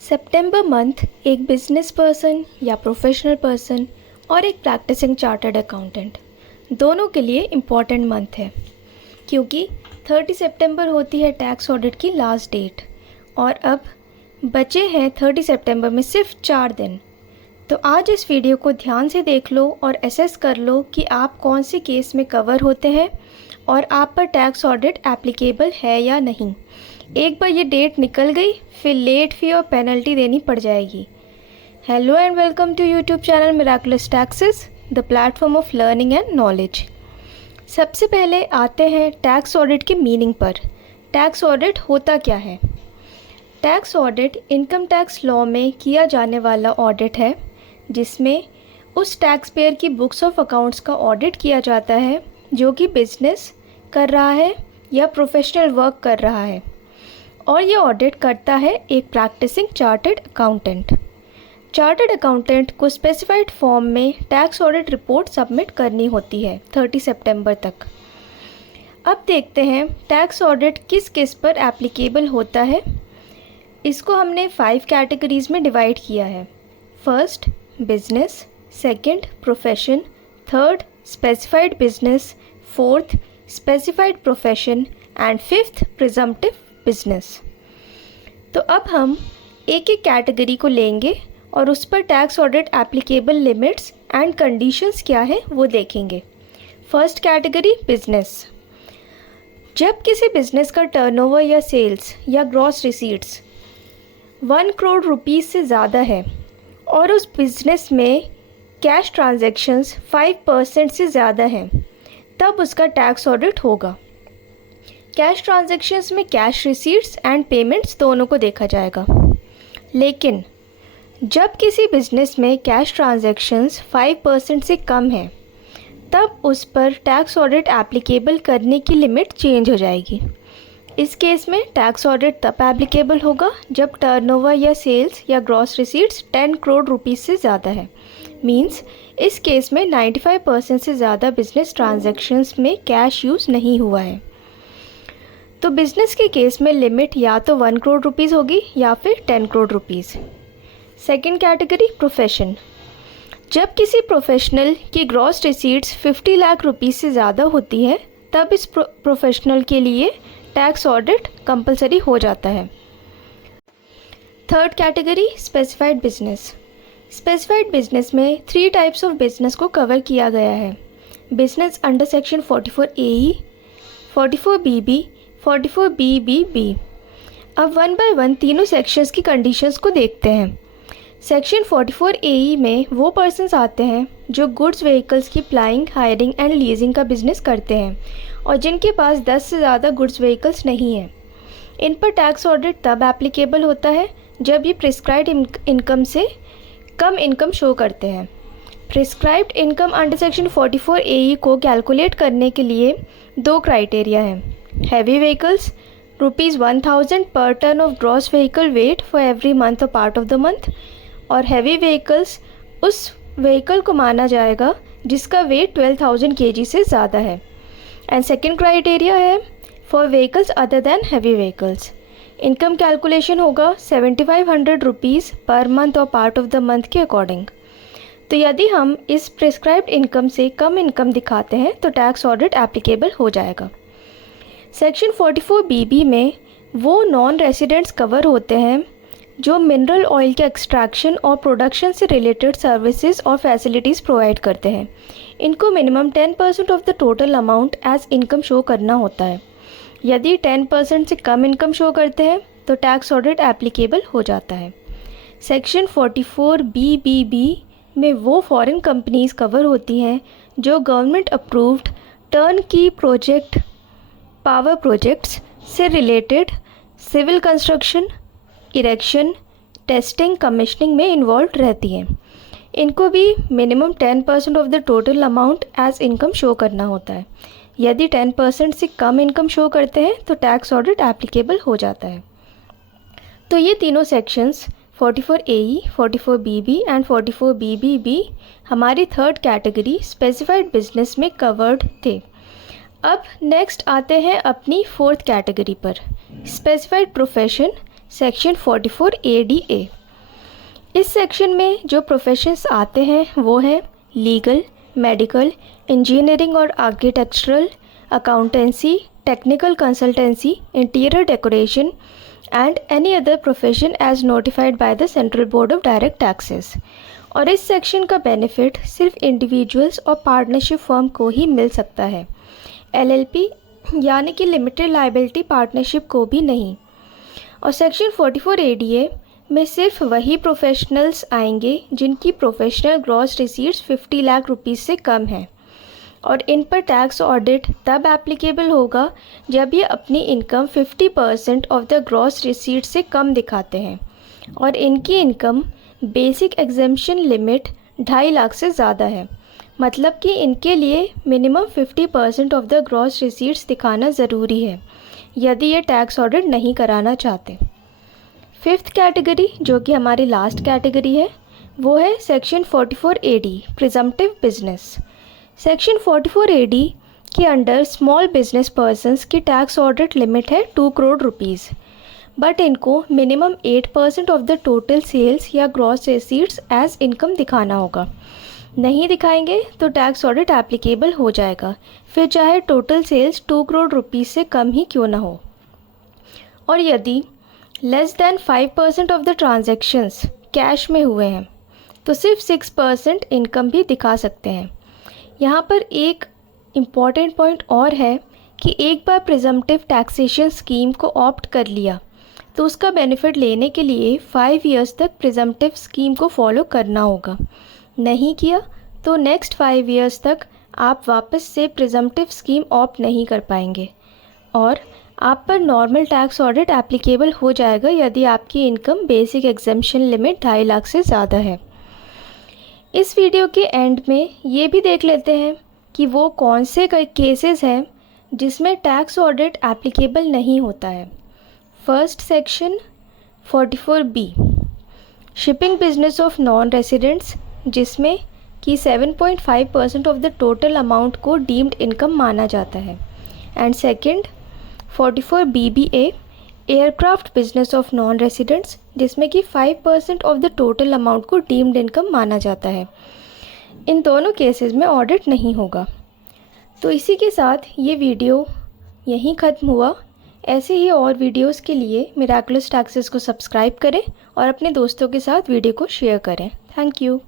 सितंबर month एक business person या professional person और एक प्रैक्टिसिंग चार्टर्ड अकाउंटेंट दोनों के लिए इम्पॉर्टेंट मंथ है, क्योंकि 30 सितंबर होती है टैक्स ऑडिट की लास्ट डेट और अब बचे हैं 30 सितंबर में सिर्फ 4 दिन। तो आज इस वीडियो को ध्यान से देख लो और असेस कर लो कि आप कौन से केस में कवर होते हैं और आप पर टैक्स ऑडिट एप्लीकेबल है या नहीं। एक बार ये डेट निकल गई फिर लेट फी और पेनल्टी देनी पड़ जाएगी। Hello and welcome to YouTube channel miraculous taxes, the platform of learning and knowledge. सबसे पहले आते हैं टैक्स ऑडिट के मीनिंग पर। टैक्स ऑडिट होता क्या है? Tax audit income tax law में किया जाने वाला ऑडिट है, जिसमें उस टैक्स पेयर की बुक्स ऑफ अकाउंट्स का ऑडिट किया जाता है जो कि बिजनेस कर रहा है या प्रोफेशनल वर्क कर रहा है, और ये ऑडिट करता है एक practising chartered accountant. Chartered accountant को स्पेसिफाइड फॉर्म में टैक्स ऑडिट रिपोर्ट सबमिट करनी होती है 30 सितंबर तक। अब देखते हैं टैक्स ऑडिट किस किस पर एप्लीकेबल होता है। इसको हमने 5 कैटेगरीज में डिवाइड किया है। First business, second profession, third specified business, fourth specified profession and fifth presumptive business. तो अब हम एक एक कैटेगरी को लेंगे और उस पर tax audit applicable limits and conditions क्या है वो देखेंगे। First category business. जब किसी बिजनेस का टर्नओवर या सेल्स या ग्रॉस रिसीट्स 1 करोड़ रुपीस से ज़्यादा है और उस बिजनेस में कैश ट्रांजैक्शंस 5% से ज़्यादा हैं, तब उसका टैक्स ऑडिट होगा। कैश ट्रांजैक्शंस में कैश रिसीट्स एंड पेमेंट्स दोनों को देखा जाएगा। लेकिन जब किसी बिजनेस में कैश ट्रांजैक्शंस 5% से कम है, तब उस पर टैक्स ऑडिट एप्लीकेबल करने की लिमिट चेंज हो जाएगी। इस केस में टैक्स ऑडिट तब एप्लीकेबल होगा जब टर्नओवर या सेल्स या ग्रॉस रिसीट्स 10 करोड़ रुपीस से ज़्यादा है। मींस इस केस में 95% से ज़्यादा बिजनेस ट्रांजैक्शंस में कैश यूज़ नहीं हुआ है। तो बिजनेस के केस में लिमिट या तो 1 करोड़ रुपीज़ होगी या फिर 10 crore rupees. Second category profession. जब किसी प्रोफेशनल की ग्रॉस रिसीट्स 50 लाख रुपीज़ से ज़्यादा होती है, तब इस प्रोफेशनल के लिए टैक्स ऑडिट कंपलसरी हो जाता है। Third category specified business. Specified business में 3 टाइप्स ऑफ बिजनेस को कवर किया गया है। Business under section 44AE, 44BB, 44BBB। अब 1 बाय 1 तीनों सेक्शंस की कंडीशंस को देखते हैं। सेक्शन 44AE में वो पर्सन्स आते हैं जो गुड्स व्हीकल्स की प्लाइंग, हायरिंग एंड लीजिंग का बिजनेस करते हैं और जिनके पास 10 से ज़्यादा गुड्स व्हीकल्स नहीं हैं। इन पर टैक्स ऑडिट तब एप्लीकेबल होता है जब ये प्रिस्क्राइब्ड इनकम से कम इनकम शो करते हैं। Prescribed income under section 44AE को कैलकुलेट करने के लिए 2 क्राइटेरिया हैं। हैवी व्हीकल्स ₹1000 पर ton of gross vehicle weight for every month और पार्ट ऑफ द मंथ, और हैवी व्हीकल्स उस व्हीकल को माना जाएगा जिसका वेट 12,000 kg से ज़्यादा है। एंड सेकेंड क्राइटेरिया है for vehicles other than heavy vehicles. Income calculation होगा 7500 रुपीज़ पर मंथ और पार्ट ऑफ द मंथ के अकॉर्डिंग। तो यदि हम इस प्रिस्क्राइब्ड इनकम से कम इनकम दिखाते हैं तो टैक्स ऑडिट एप्लीकेबल हो जाएगा। सेक्शन 44BB में वो नॉन रेसिडेंट्स कवर होते हैं जो मिनरल ऑयल के एक्सट्रैक्शन और प्रोडक्शन से रिलेटेड सर्विसेज और फैसिलिटीज़ प्रोवाइड करते हैं। इनको minimum 10% of the total amount as income show करना होता है। यदि 10% से कम इनकम शो करते हैं तो टैक्स ऑडिट एप्लीकेबल हो जाता है। सेक्शन 44BBB में वो फॉरेन कंपनीज़ कवर होती हैं जो government approved turnkey project, power projects से related civil construction, erection, testing, commissioning में इन्वॉल्व रहती हैं। इनको भी minimum 10% of the total amount as income show करना होता है। यदि 10% से कम इनकम शो करते हैं तो टैक्स ऑडिट एप्लीकेबल हो जाता है। तो ये तीनों sections 44AE, 44BB and 44BBB हमारी थर्ड कैटेगरी स्पेसिफाइड बिजनेस में कवर्ड थे। अब नेक्स्ट आते हैं अपनी फोर्थ कैटेगरी पर, स्पेसिफाइड प्रोफेशन सेक्शन 44 ADA। इस सेक्शन में जो प्रोफेशंस आते हैं वो हैं लीगल, मेडिकल, इंजीनियरिंग और architectural, accountancy, technical consultancy, interior decoration and any other profession as notified by the central board of direct taxes. और इस सेक्शन का बेनिफिट सिर्फ इंडिविजुअल्स और पार्टनरशिप फर्म को ही मिल सकता है, LLP यानी कि लिमिटेड लायबिलिटी पार्टनरशिप को भी नहीं। और सेक्शन 44 ADA में सिर्फ वही प्रोफेशनल्स आएंगे जिनकी professional gross receipts 50 lakh rupees से कम है, और इन पर टैक्स ऑडिट तब एप्लीकेबल होगा जब ये अपनी income 50% of the gross receipt से कम दिखाते हैं और इनकी income basic exemption limit 2.5 lakh से ज़्यादा है। मतलब कि इनके लिए minimum 50% of the gross receipts दिखाना ज़रूरी है यदि ये टैक्स ऑडिट नहीं कराना चाहते। 5th कैटेगरी, जो कि हमारी लास्ट कैटेगरी है, वो है section 44 AD presumptive business. Section 44 AD के अंडर स्मॉल बिजनेस पर्सनस की टैक्स ऑडिट लिमिट है 2 करोड़ रुपीज़, बट इनको minimum 8% of the total sales या ग्रॉस रिसीट्स एज इनकम दिखाना होगा। नहीं दिखाएंगे तो टैक्स ऑडिट एप्लीकेबल हो जाएगा, फिर चाहे टोटल सेल्स 2 करोड़ रुपीज़ से कम ही क्यों ना हो। और यदि less than 5% of the transactions cash में हुए हैं तो सिर्फ 6% इनकम भी दिखा सकते हैं। यहाँ पर एक इम्पॉर्टेंट पॉइंट और है कि एक बार प्रिजम्पटिव टैक्सेशन स्कीम को ऑप्ट कर लिया तो उसका बेनिफिट लेने के लिए 5 इयर्स तक प्रिजम्पटिव स्कीम को फॉलो करना होगा। नहीं किया तो नेक्स्ट 5 इयर्स तक आप वापस से प्रिजम्पटिव स्कीम ऑप्ट नहीं कर पाएंगे और आप पर नॉर्मल टैक्स ऑडिट एप्लीकेबल हो जाएगा यदि आपकी income basic exemption limit 2.5 lakh से ज़्यादा है। इस वीडियो के एंड में ये भी देख लेते हैं कि वो कौन से केसेस हैं जिसमें टैक्स ऑडिट एप्लीकेबल नहीं होता है। First section 44B shipping business of non residents, जिसमें कि 7.5% ऑफ द टोटल अमाउंट को डीम्ड इनकम माना जाता है। And second 44BBA aircraft business of non residents, जिसमें कि 5% ऑफ द टोटल अमाउंट को डीम्ड इनकम माना जाता है। इन दोनों केसेस में ऑडिट नहीं होगा। तो इसी के साथ ये वीडियो यहीं ख़त्म हुआ। ऐसे ही और वीडियोस के लिए मिराकुलस टैक्सेस को सब्सक्राइब करें और अपने दोस्तों के साथ वीडियो को शेयर करें। Thank you.